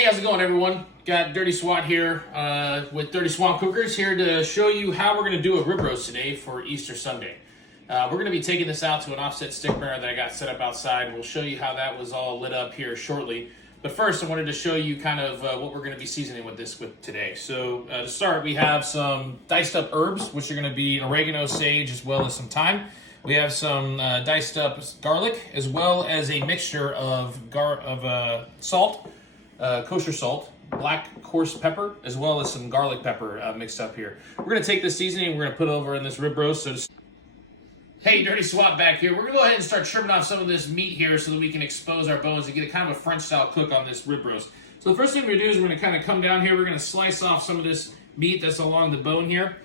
Hey, how's it going, everyone? Got Dirty Swat here with Dirty Swamp Cookers here to show you how we're going to do a rib roast today for Easter Sunday. We're going to be taking this out to an offset stick burner that I got set up outside. We'll show you how that was all lit up here shortly. But first, I wanted to show you kind of what we're going to be seasoning with this today. So to start, we have some diced up herbs, which are going to be oregano, sage, as well as some thyme. We have some diced up garlic, as well as a mixture of salt, kosher salt, black coarse pepper, as well as some garlic pepper mixed up here. We're going to take this seasoning and we're going to put over in this rib roast. Hey, Dirty Swat back here. We're going to go ahead and start trimming off some of this meat here so that we can expose our bones and get a kind of a French-style cook on this rib roast. So the first thing we're going to do is we're going to kind of come down here. We're going to slice off some of this meat that's along the bone here.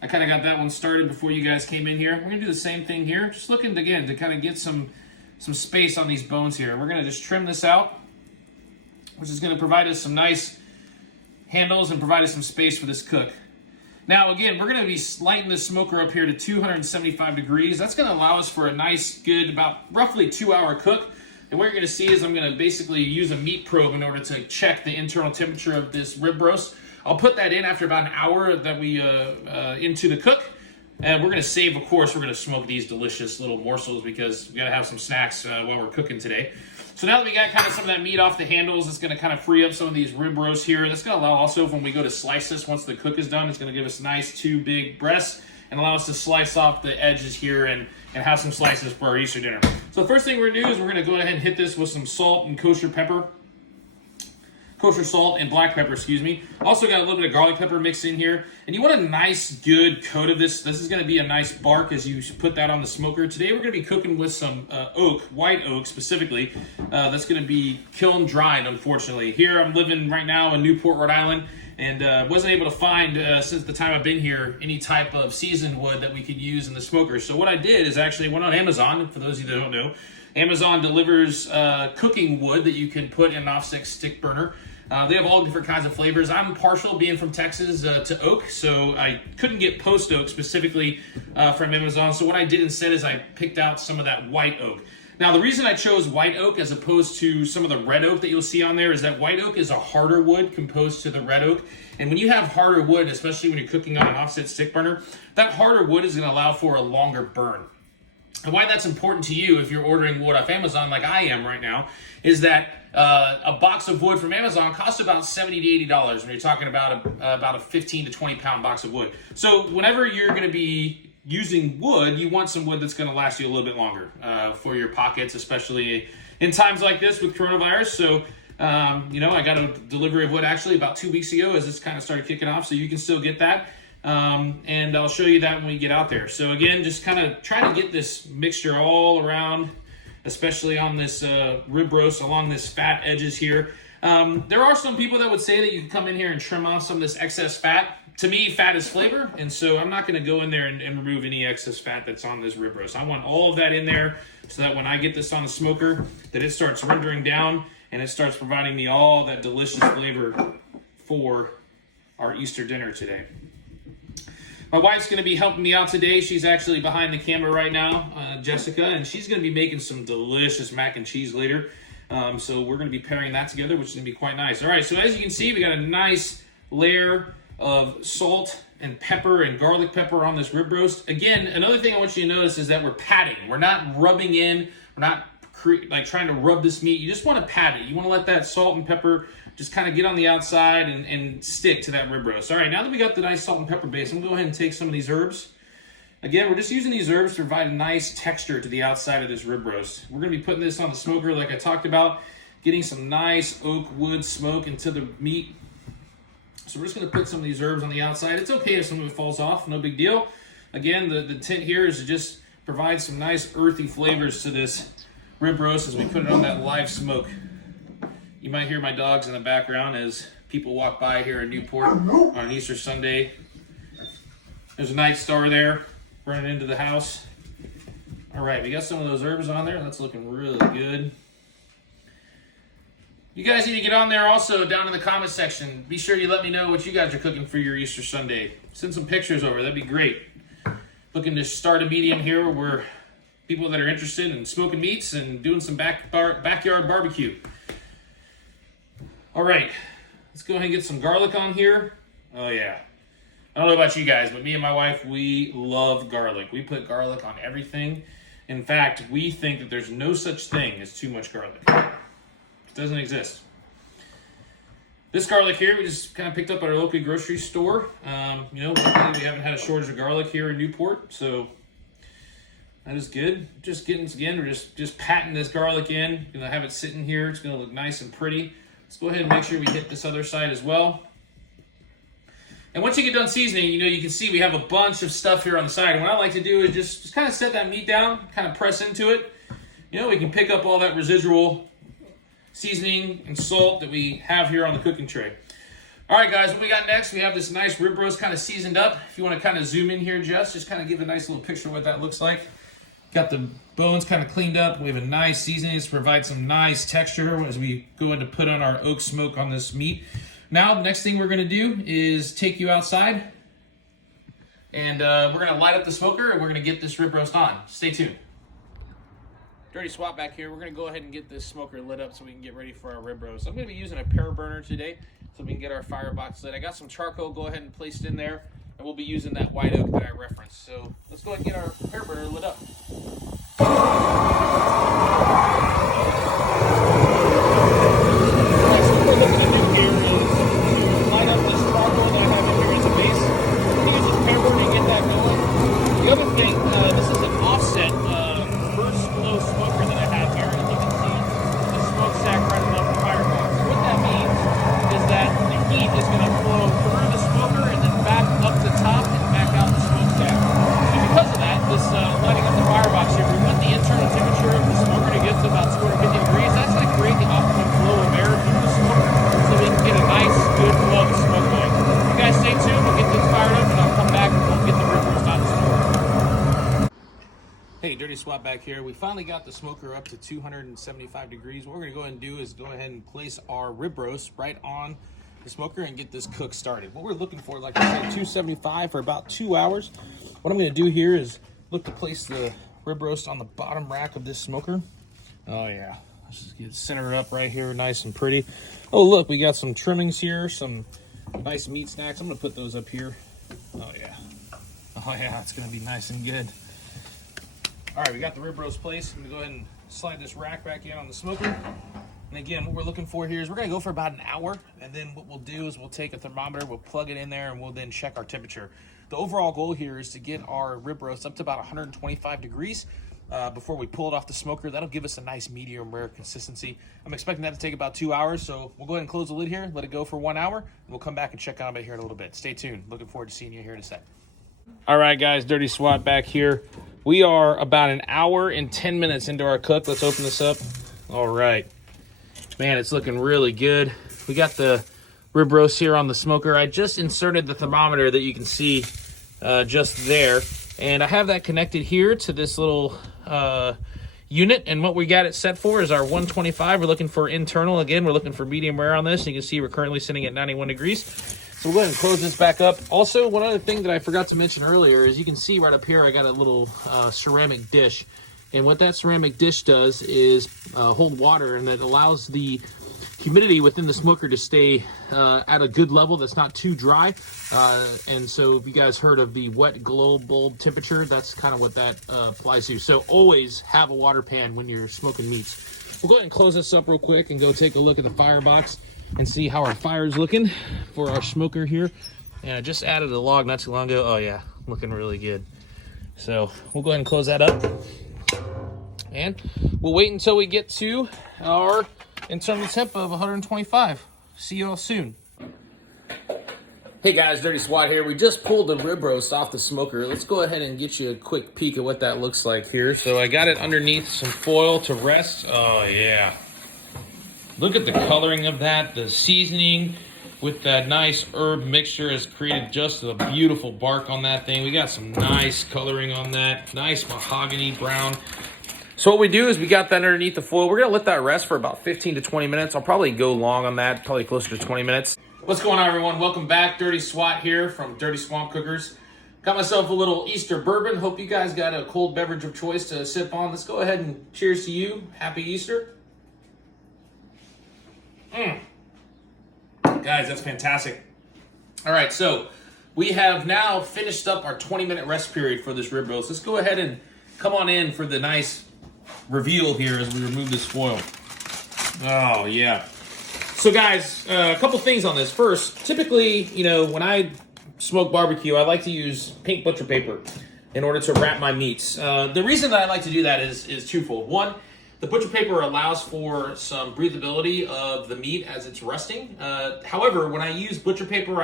I kind of got that one started before you guys came in here. We're going to do the same thing here. Just looking, again, to kind of get some space on these bones here. We're going to just trim this out, which is going to provide us some nice handles and provide us some space for this cook. Now, again, we're going to be lighting this smoker up here to 275 degrees. That's going to allow us for a nice, good, about roughly 2-hour cook. And what you're going to see is I'm going to basically use a meat probe in order to check the internal temperature of this rib roast. I'll put that in after about an hour that we into the cook. And we're going to save, of course, we're going to smoke these delicious little morsels because we got to have some snacks while we're cooking today. So now that we got kind of some of that meat off the handles, it's going to kind of free up some of these rib roasts here. That's going to allow also, when we go to slice this, once the cook is done, it's going to give us nice 2 big breasts and allow us to slice off the edges here and have some slices for our Easter dinner. So the first thing we're going to do is we're going to go ahead and hit this with some salt and kosher salt and black pepper, excuse me. Also got a little bit of garlic pepper mixed in here. And you want a nice, good coat of this. This is going to be a nice bark as you put that on the smoker. Today we're going to be cooking with some oak, white oak specifically. That's going to be kiln dried, unfortunately. Here I'm living right now in Newport, Rhode Island, and wasn't able to find, since the time I've been here, any type of seasoned wood that we could use in the smoker. So what I did is actually went on Amazon. For those of you that don't know, Amazon delivers cooking wood that you can put in an offset stick burner. They have all different kinds of flavors. I'm partial, being from Texas, to oak, so I couldn't get post oak specifically from Amazon. So what I did instead is I picked out some of that white oak. Now, the reason I chose white oak as opposed to some of the red oak that you'll see on there is that white oak is a harder wood composed to the red oak. And when you have harder wood, especially when you're cooking on an offset stick burner, that harder wood is going to allow for a longer burn. And why that's important to you if you're ordering wood off Amazon like I am right now is that a box of wood from Amazon costs about $70 to $80 when you're talking about a 15 to 20 pound box of wood. So whenever you're going to be using wood, you want some wood that's going to last you a little bit longer for your pockets, especially in times like this with coronavirus. So, I got a delivery of wood actually about 2 weeks ago as this kind of started kicking off, so you can still get that. And I'll show you that when we get out there. So again, just kind of try to get this mixture all around, especially on this rib roast along this fat edges here. There are some people that would say that you can come in here and trim off some of this excess fat. To me, fat is flavor, and so I'm not going to go in there and remove any excess fat that's on this rib roast. I want all of that in there so that when I get this on the smoker, that it starts rendering down and it starts providing me all that delicious flavor for our Easter dinner today. My wife's going to be helping me out today. She's actually behind the camera right now, Jessica, and she's going to be making some delicious mac and cheese later. So we're going to be pairing that together, which is going to be quite nice. All right, so as you can see, we got a nice layer of salt and pepper and garlic pepper on this rib roast. Again, another thing I want you to notice is that we're patting. We're not rubbing in. We're not trying to rub this meat. You just want to pat it. You want to let that salt and pepper just kind of get on the outside and stick to that rib roast. All right, now that we got the nice salt and pepper base, I'm going to go ahead and take some of these herbs. Again, we're just using these herbs to provide a nice texture to the outside of this rib roast. We're going to be putting this on the smoker like I talked about, getting some nice oak wood smoke into the meat. So we're just going to put some of these herbs on the outside. It's okay if some of it falls off, no big deal. Again, the intent here is to just provide some nice earthy flavors to this rib roast as we put it on that live smoke. You might hear my dogs in the background as people walk by here in Newport on an Easter Sunday. There's a night star there running into the house. All right, we got some of those herbs on there. That's looking really good. You guys need to get on there also down in the comment section. Be sure you let me know what you guys are cooking for your Easter Sunday. Send some pictures over. That'd be great. Looking to start a medium here where people that are interested in smoking meats and doing some backyard barbecue. All right, let's go ahead and get some garlic on here. Oh yeah. I don't know about you guys, but me and my wife, we love garlic. We put garlic on everything. In fact, we think that there's no such thing as too much garlic. It doesn't exist. This garlic here, we just kind of picked up at our local grocery store. You know, luckily we haven't had a shortage of garlic here in Newport, so that is good. Just getting this again, we're just patting this garlic in. Gonna have it sitting here. It's gonna look nice and pretty. Let's go ahead and make sure we hit this other side as well. And once you get done seasoning, you know, you can see we have a bunch of stuff here on the side. And what I like to do is just kind of set that meat down, kind of press into it. You know, we can pick up all that residual seasoning and salt that we have here on the cooking tray. All right, guys, what we got next, we have this nice rib roast kind of seasoned up. If you want to kind of zoom in here, just kind of give a nice little picture of what that looks like. Got the bones kind of cleaned up. We have a nice seasoning to provide some nice texture as we go in to put on our oak smoke on this meat. Now, the next thing we're going to do is take you outside, and we're going to light up the smoker, and we're going to get this rib roast on. Stay tuned. Dirty Swap back here. We're going to go ahead and get this smoker lit up so we can get ready for our rib roast. I'm going to be using a pear burner today so we can get our firebox lit. I got some charcoal. Go ahead and place it in there, and we'll be using that white oak that I referenced. So let's go ahead and get our pear burner lit up. The other thing, this is an offset first flow smoker that I have here, and you can see the smokestack right above the firebox. What that means is that the heat is going to flow through the smoker and then back up the top and back out the smokestack. So because of that, this lighting up the firebox here, we want the internal temperature of the smoker to get to about 250 degrees. That's going to create the optimum flow of air through the smoker so we can get a nice, good flow of smoke going. You guys stay tuned, we'll get this fired up, and I'll come back and we'll get the rib roast on the smoker. Hey, Dirty Swap back here. We finally got the smoker up to 275 degrees. What we're going to go ahead and do is go ahead and place our rib roast right on the smoker and get this cook started. What we're looking for, like I said, 275 for about 2 hours. What I'm going to do here is look to place the rib roast on the bottom rack of this smoker. Oh, yeah. Let's just get it centered up right here, nice and pretty. Oh, look, we got some trimmings here, some nice meat snacks. I'm going to put those up here. Oh, yeah. Oh, yeah, it's going to be nice and good. All right, we got the rib roast placed. I'm gonna go ahead and slide this rack back in on the smoker. And again, what we're looking for here is we're gonna go for about an hour, and then what we'll do is we'll take a thermometer, we'll plug it in there, and we'll then check our temperature. The overall goal here is to get our rib roast up to about 125 degrees before we pull it off the smoker. That'll give us a nice medium rare consistency. I'm expecting that to take about 2 hours, so we'll go ahead and close the lid here, let it go for 1 hour, and we'll come back and check on it here in a little bit. Stay tuned. Looking forward to seeing you here in a sec. All right, guys, Dirty Swap back here. We are about an hour and 10 minutes into our cook. Let's open this up. All right. Man, it's looking really good. We got the rib roast here on the smoker. I just inserted the thermometer that you can see just there. And I have that connected here to this little unit. And what we got it set for is our 125. We're looking for internal. Again, we're looking for medium rare on this. You can see we're currently sitting at 91 degrees. So we'll go ahead and close this back up. Also, one other thing that I forgot to mention earlier is you can see right up here I got a little ceramic dish. And what that ceramic dish does is hold water, and that allows the humidity within the smoker to stay at a good level that's not too dry. And so if you guys heard of the wet glow bulb temperature, that's kind of what that applies to. So always have a water pan when you're smoking meats. We'll go ahead and close this up real quick and go take a look at the firebox and see how our fire is looking for our smoker here. And I just added a log not too long ago. Oh yeah, looking really good. So we'll go ahead and close that up. And we'll wait until we get to our internal temp of 125. See you all soon. Hey guys, Dirty Swat here. We just pulled the rib roast off the smoker. Let's go ahead and get you a quick peek at what that looks like here. So I got it underneath some foil to rest. Oh yeah. Look at the coloring of that. The seasoning with that nice herb mixture has created just a beautiful bark on that thing. We got some nice coloring on that. Nice mahogany brown. So what we do is we got that underneath the foil. We're going to let that rest for about 15 to 20 minutes. I'll probably go long on that, probably closer to 20 minutes. What's going on, everyone? Welcome back. Dirty Swat here from Dirty Swamp Cookers. Got myself a little Easter bourbon. Hope you guys got a cold beverage of choice to sip on. Let's go ahead and cheers to you. Happy Easter. Guys, that's fantastic. All right, so we have now finished up our 20-minute rest period for this rib roast. Let's go ahead and come on in for the nice reveal here as we remove this foil. Oh, yeah. So, guys, a couple things on this. First, typically, you know, when I smoke barbecue, I like to use pink butcher paper in order to wrap my meats. The reason that I like to do that is twofold. One, the butcher paper allows for some breathability of the meat as it's resting. However, when I use butcher paper,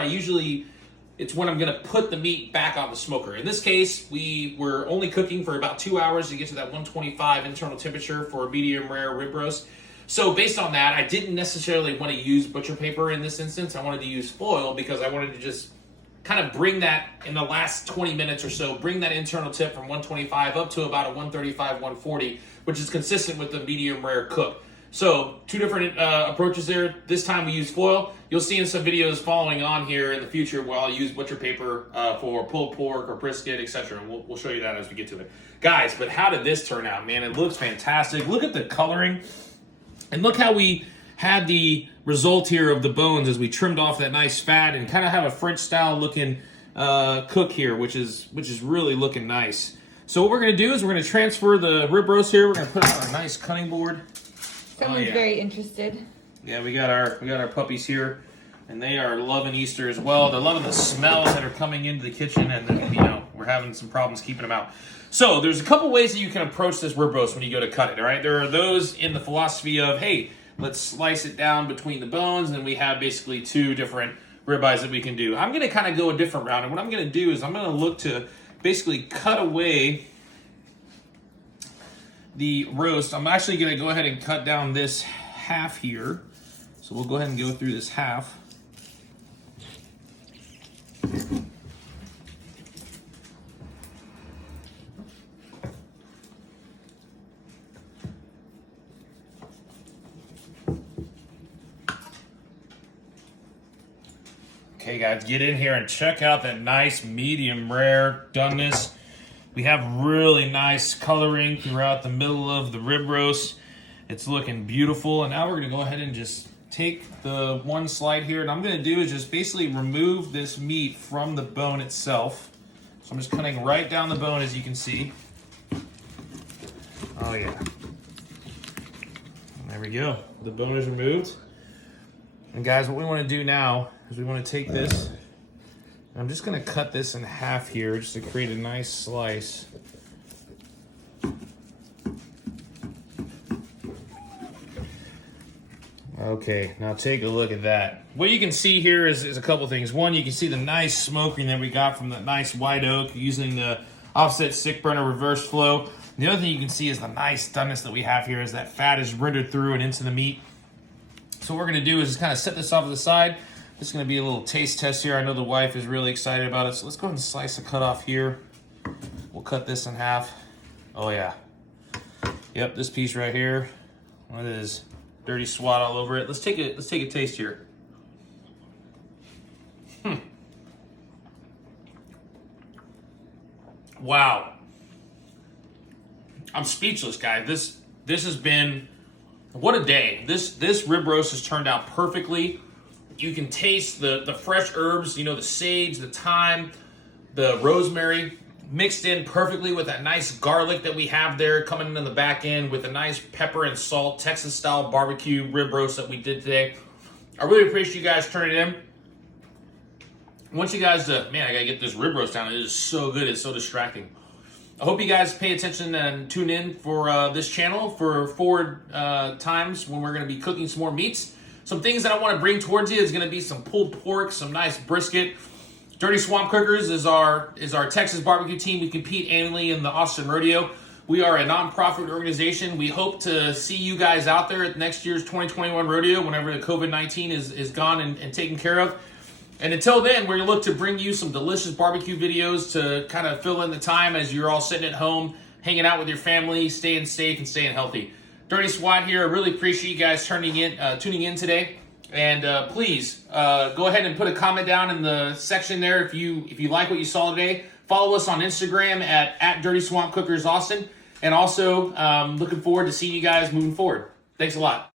it's when I'm gonna put the meat back on the smoker. In this case, we were only cooking for about 2 hours to get to that 125 internal temperature for a medium rare rib roast. So based on that, I didn't necessarily want to use butcher paper in this instance. I wanted to use foil because I wanted to just kind of bring that, in the last 20 minutes or so, bring that internal tip from 125 up to about a 135, 140, which is consistent with the medium rare cook. So two different approaches there. This time we use foil. You'll see in some videos following on here in the future where I'll use butcher paper for pulled pork or brisket, etc. And we'll show you that as we get to it. Guys, but how did this turn out, man? It looks fantastic. Look at the coloring. And look how we had the result here of the bones as we trimmed off that nice fat and kind of have a French style looking cook here, which is really looking nice. So what we're going to do is we're going to transfer the rib roast here. We're going to put it on a nice cutting board. Someone's very interested. Yeah, we got our puppies here, and they are loving Easter as well. They're loving the smells that are coming into the kitchen, and you know, we're having some problems keeping them out. So there's a couple ways that you can approach this rib roast when you go to cut it. All right, there are those in the philosophy of, hey, let's slice it down between the bones, and we have basically two different ribeyes that we can do. I'm going to kind of go a different route, and what I'm going to do is I'm going to look to basically cut away the roast. I'm actually going to go ahead and cut down this half here. So we'll go ahead and go through this half. Okay, guys, get in here and check out that nice medium rare doneness. We have really nice coloring throughout the middle of the rib roast. It's looking beautiful. And now we're going to go ahead and just take the one slide here. And I'm going to do is just basically remove this meat from the bone itself. So I'm just cutting right down the bone, as you can see. Oh, yeah. There we go. The bone is removed. And guys, what we want to do now is we want to take this, and I'm just going to cut this in half here just to create a nice slice. Okay, now take a look at that. What you can see here is a couple things. One, you can see the nice smoking that we got from that nice white oak using the offset stick burner reverse flow. The other thing you can see is the nice doneness that we have here as that fat is rendered through and into the meat. So what we're going to do is just kind of set this off to the side. This is going to be a little taste test here. I know the wife is really excited about it. So let's go ahead and slice the cut off here. We'll cut this in half. Oh, yeah. Yep, this piece right here. What is dirty swat all over it. Let's take a taste here. Wow. I'm speechless, guys. This has been, what a day. This rib roast has turned out perfectly. You can taste the fresh herbs, you know, the sage, the thyme, the rosemary mixed in perfectly with that nice garlic that we have there coming in the back end with a nice pepper and salt Texas style barbecue rib roast that we did today. I really appreciate you guys turning it in. I want you guys to, man, I gotta get this rib roast down. It is so good, it's so distracting. I hope you guys pay attention and tune in for this channel for forward times when we're gonna be cooking some more meats. Some things that I want to bring towards you is going to be some pulled pork, some nice brisket. Dirty Swamp Cookers is our Texas barbecue team. We compete annually in the Austin Rodeo. We are a nonprofit organization. We hope to see you guys out there at next year's 2021 rodeo whenever the COVID-19 is gone and taken care of. And until then, we're going to look to bring you some delicious barbecue videos to kind of fill in the time as you're all sitting at home, hanging out with your family, staying safe and staying healthy. Dirty Swat here. I really appreciate you guys tuning in today. And please go ahead and put a comment down in the section there if you like what you saw today. Follow us on Instagram at Dirty Swamp Cookers Austin. And also looking forward to seeing you guys moving forward. Thanks a lot.